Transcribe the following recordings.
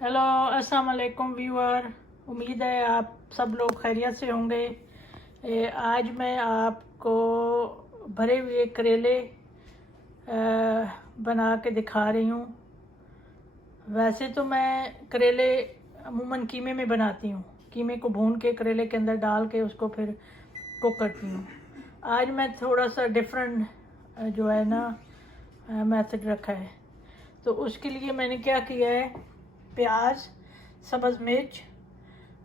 Hello, अस्सलाम वालेकुम viewer. उम्मीद है आप सब लोग खैरियत से होंगे। आज मैं आपको भरे हुए करेले बना के दिखा रही हूँ। वैसे तो मैं करेले अमूमन कीमे में बनाती हूँ। कीमे को भून के करेले के अंदर डाल के उसको फिर कुक करती हूँ। आज मैं थोड़ा सा डिफरेंट जो है ना मेथड रखा है। तो उसके लिए मैंने क्या किया है, प्याज, सब्ज़ मिर्च,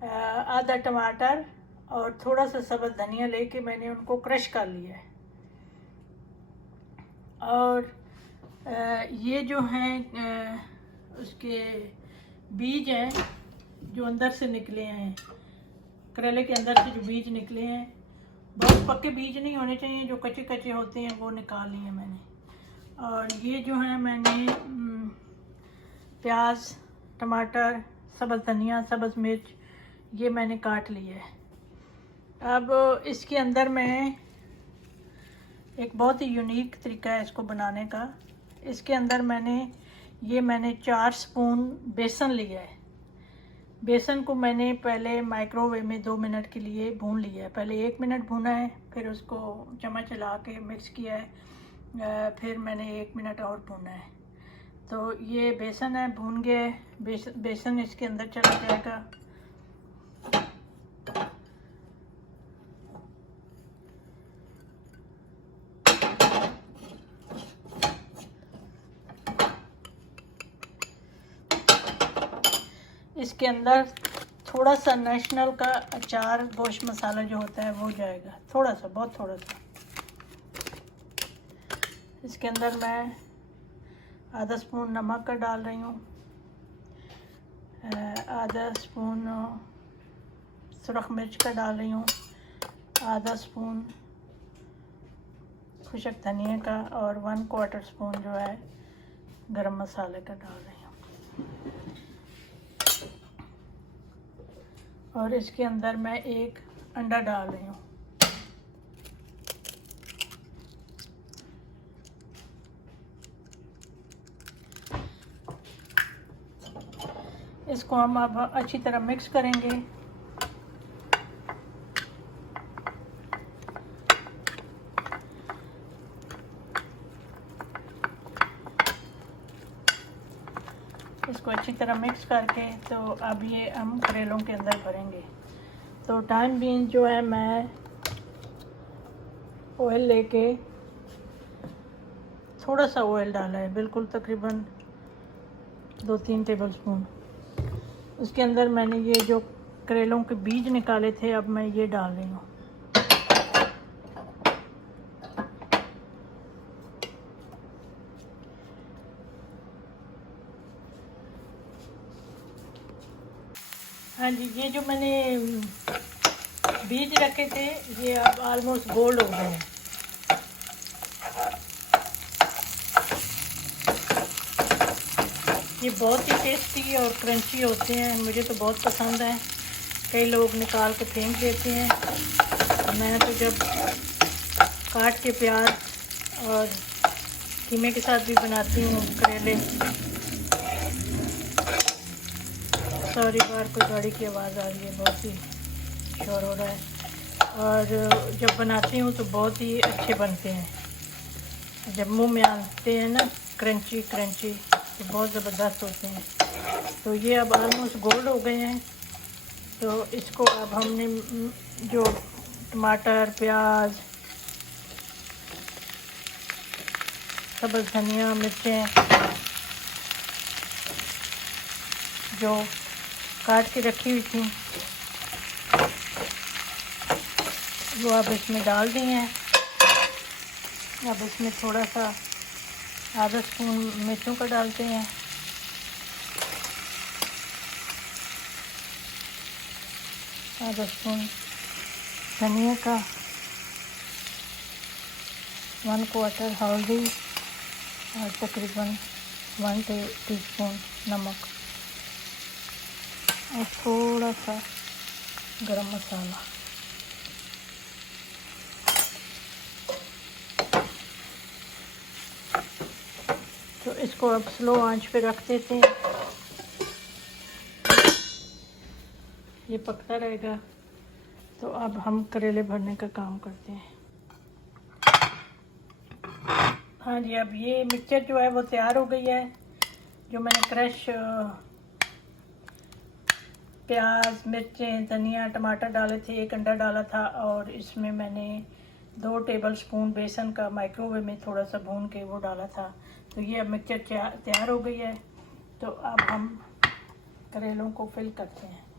आधा टमाटर और थोड़ा सा सब्ज़ धनिया लेके मैंने उनको क्रश कर लिया है। और ये जो हैं उसके बीज हैं जो अंदर से निकले हैं, करेले के अंदर से जो बीज निकले हैं, बहुत पक्के बीज नहीं होने चाहिए, जो कच्चे कच्चे होते हैं वो निकाल लिए मैंने। और ये जो है मैंने प्याज, टमाटर, सब्ज़ धनिया, सब्ज़ मिर्च ये मैंने काट लिया है। अब इसके अंदर मैं एक बहुत ही यूनिक तरीका है इसको बनाने का। इसके अंदर मैंने 4 स्पून बेसन लिया है। बेसन को मैंने पहले माइक्रोवेव में 2 मिनट के लिए भून लिया है। पहले 1 मिनट भूना है, फिर उसको चम्मच चला के मिक्स किया है, फिर मैंने 1 मिनट और भूना है। तो ये बेसन है, भून गया है। बेसन इसके अंदर चला जाएगा। इसके अंदर थोड़ा सा नेशनल का अचार गोश्त मसाला जो होता है वो जाएगा, थोड़ा सा, बहुत थोड़ा सा। इसके अंदर मैं आधा स्पून नमक का डाल रही हूँ, आधा स्पून सुरख मिर्च का डाल रही हूँ, आधा स्पून खुशक धनिया का और 1/4 स्पून जो है गरम मसाले का डाल रही हूँ। और इसके अंदर मैं एक अंडा डाल रही हूँ। इसको हम अब अच्छी तरह मिक्स करेंगे। इसको अच्छी तरह मिक्स करके तो अब ये हम करेलों के अंदर भरेंगे। तो टाइम बीन जो है मैं ऑयल लेके थोड़ा सा ऑयल डाला है, बिल्कुल तकरीबन 2-3 टेबल स्पून। उसके अंदर मैंने ये जो करेलों के बीज निकाले थे अब मैं ये डाल रही हूँ। हाँ जी, ये जो मैंने बीज रखे थे ये अब ऑलमोस्ट गोल्ड हो गए हैं। ये बहुत ही टेस्टी और क्रंची होते हैं, मुझे तो बहुत पसंद है। कई लोग निकाल के फेंक देते हैं। मैं तो जब काट के प्याज और कीमे के साथ भी बनाती हूँ करेले। सॉरी, बाहर कोई गाड़ी की आवाज़ आ रही है, बहुत ही शोर हो रहा है। और जब बनाती हूँ तो बहुत ही अच्छे बनते हैं। जब मुंह में आते हैं ना क्रंची क्रंची तो बहुत ज़बरदस्त होते हैं। तो ये अब ऑलमोस्ट गोल्ड हो गए हैं। तो इसको अब हमने जो टमाटर, प्याज, सब्ज़ धनिया, मिर्चें जो काट के रखी हुई थी वो अब इसमें डाल दी हैं। अब इसमें थोड़ा सा आधा स्पून मिर्चों का डालते हैं, आधा स्पून धनिया का, 1/4 हल्दी और तकरीबन 1 टीस्पून नमक और थोड़ा सा गरम मसाला। तो इसको अब स्लो आंच पे रख देते हैं। ये पकता रहेगा। तो अब हम करेले भरने का काम करते हैं। हाँ जी, अब ये मिक्सचर जो है वो तैयार हो गई है। जो मैंने क्रश प्याज, मिर्चें, धनिया, टमाटर डाले थे, 1 अंडा डाला था और इसमें मैंने 2 टेबलस्पून बेसन का माइक्रोवेव में थोड़ा सा भून के वो डाला था। तो ये अब मिक्सचर तैयार हो गई है। तो अब हम करेलों को फिल करते हैं।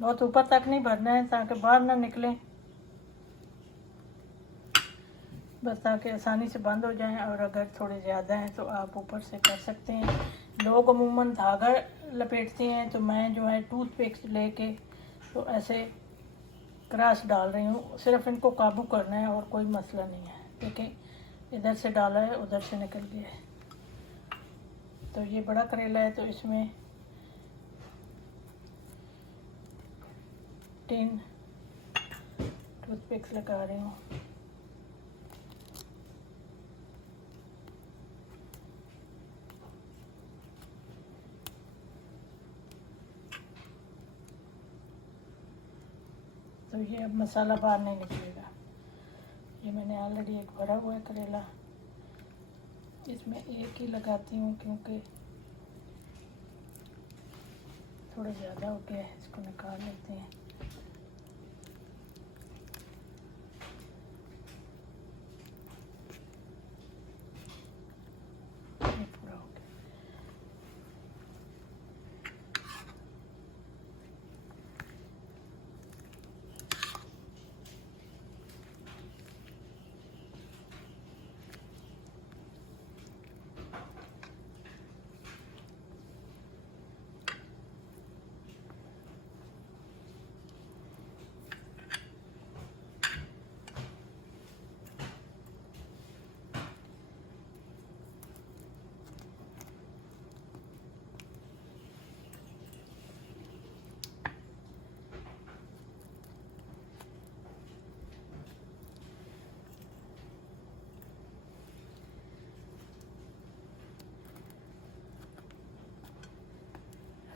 बहुत ऊपर तक नहीं भरना है ताकि बाहर ना निकले, बस ताकि आसानी से बंद हो जाएं। और अगर थोड़े ज़्यादा हैं तो आप ऊपर से कर सकते हैं। लोग अमूमन धागा लपेटते हैं, तो मैं जो है टूथपिक लेके तो ऐसे क्रॉस डाल रही हूँ। सिर्फ इनको काबू करना है और कोई मसला नहीं है। देखें, इधर से डाला है, उधर से निकल गया है। तो ये बड़ा करेला है, तो इसमें 3 टूथपिक्स लगा रही हूँ। तो ये अब मसाला बाहर नहीं निकलेगा। ये मैंने ऑलरेडी एक भरा हुआ है करेला, इसमें एक ही लगाती हूँ क्योंकि थोड़ा ज़्यादा हो गया है। इसको निकाल लेते हैं। ये पूरा हो गया।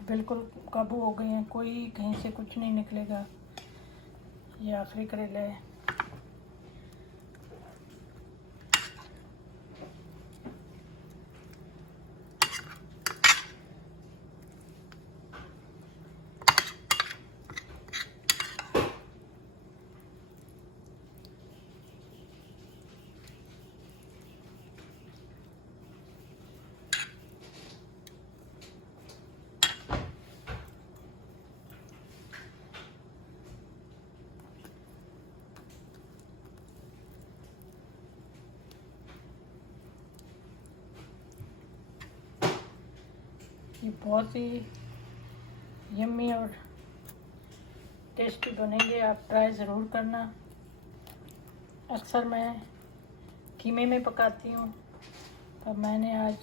बिल्कुल काबू हो गए हैं, कोई कहीं से कुछ नहीं निकलेगा। ये आखिरी करेला है। ये बहुत ही यम्मी और टेस्टी बनेंगे। आप ट्राई ज़रूर करना। अक्सर मैं कीमे में पकाती हूँ, पर मैंने आज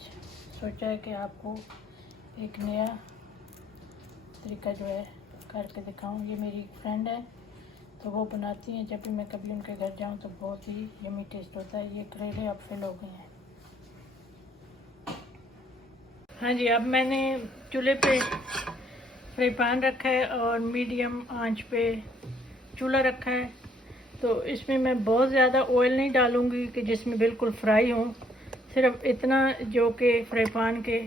सोचा है कि आपको एक नया तरीका जो है करके दिखाऊँ। ये मेरी फ्रेंड है, तो वो बनाती हैं। जब भी मैं कभी उनके घर जाऊँ तो बहुत ही यम्मी टेस्ट होता है। ये करेले अब फिल हो गए हैं। हाँ जी, अब मैंने चूल्हे पे फ्राई पैन रखा है और मीडियम आंच पे चूल्हा रखा है। तो इसमें मैं बहुत ज़्यादा ऑयल नहीं डालूँगी कि जिसमें बिल्कुल फ्राई हो, सिर्फ इतना जो कि फ्राई पैन के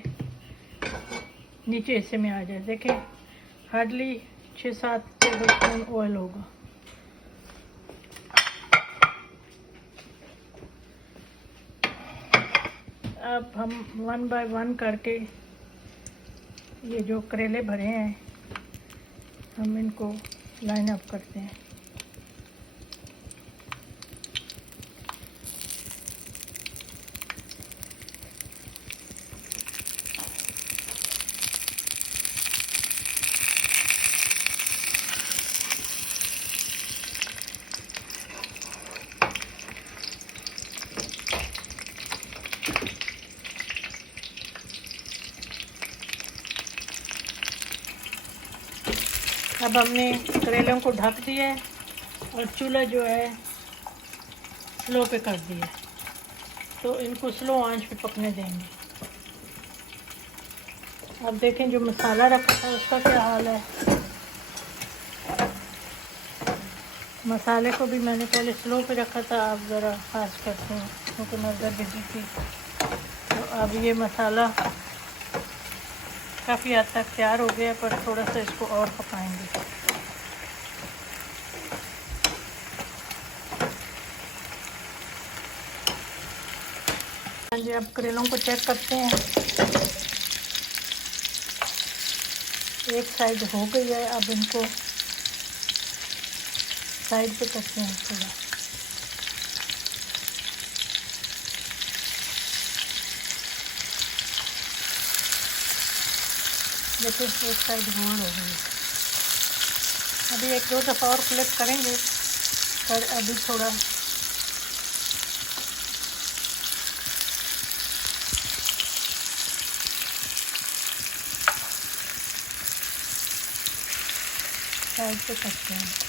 नीचे हिस्से में आ जाए। देखें, हार्डली 6-7 टेबलस्पून ऑयल होगा। अब हम 1 बाय 1 करके ये जो करेले भरे हैं हम इनको लाइन अप करते हैं। अब हमने करेलों को ढक दिया है और चूल्हा जो है स्लो पे कर दिए, तो इनको स्लो आंच पे पकने देंगे। अब देखें जो मसाला रखा था उसका क्या हाल है। मसाले को भी मैंने पहले स्लो पे रखा था, अब ज़रा फास्ट करते हैं क्योंकि नज़र बिजी थी। तो अब ये मसाला काफ़ी हद तक तैयार हो गया, पर थोड़ा सा इसको और पकाएंगे। हाँ जी, अब करेलों को चेक करते हैं। एक साइड हो गई है, अब इनको साइड पे करते हैं थोड़ा। देखिए एक साइड गोल्ड हो गई। अभी एक दो दफ़ा और फ्लिप करेंगे, पर अभी थोड़ा साइड पे करते हैं।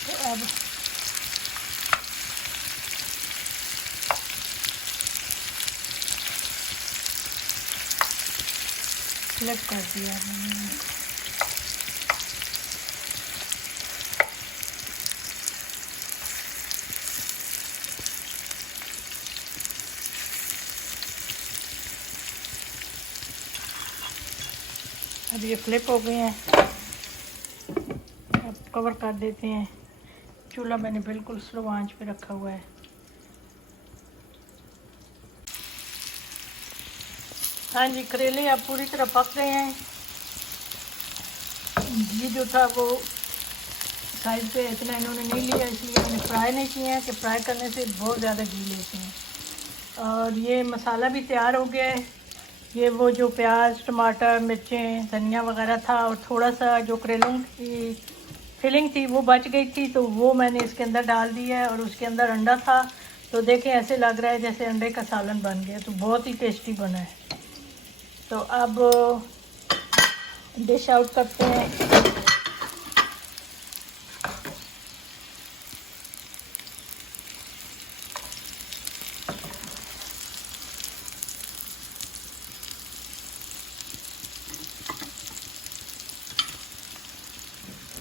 तो अब फ्लिप कर दिया मैंने। अब ये फ्लिप हो गए हैं, अब कवर कर देते हैं। चूल्हा मैंने बिल्कुल स्लो आंच पे रखा हुआ है। हाँ जी, करेले अब पूरी तरह पक गए हैं। ये जो था वो साइड पे इतना इन्होंने नहीं लिया, इसलिए मैंने फ्राई नहीं किया है कि फ्राई करने से बहुत ज़्यादा घी लेते हैं। और ये मसाला भी तैयार हो गया है। ये वो जो प्याज, टमाटर, मिर्चें, धनिया वगैरह था, और थोड़ा सा जो करेलों की फिलिंग थी वो बच गई थी, तो वो मैंने इसके अंदर डाल दिया है। और उसके अंदर अंडा था, तो देखें ऐसे लग रहा है जैसे अंडे का सालन बन गया, तो बहुत ही टेस्टी बना है। तो अब डिश आउट करते हैं।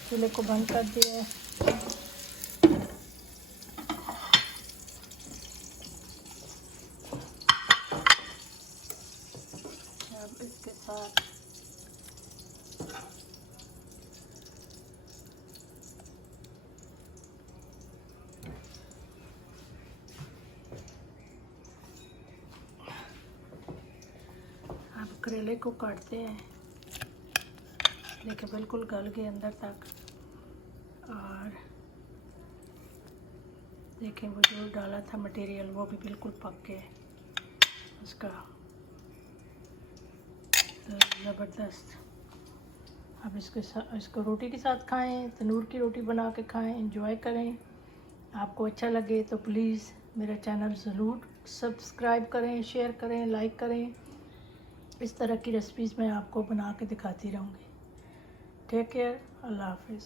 चूल्हे को बंद कर दिया है। अब इसके साथ अब करेले को काटते हैं। देखिए बिल्कुल गल गए अंदर तक, और देखें वो जो डाला था मटेरियल वो भी बिल्कुल पक गया, उसका ज़बरदस्त। अब इसको रोटी के साथ खाएं, तंदूर की रोटी बना के खाएं, एंजॉय करें। आपको अच्छा लगे तो प्लीज़ मेरा चैनल ज़रूर सब्सक्राइब करें, शेयर करें, लाइक करें। इस तरह की रेसिपीज़ मैं आपको बना के दिखाती रहूँगी। टेक केयर, अल्लाह हाफिज़।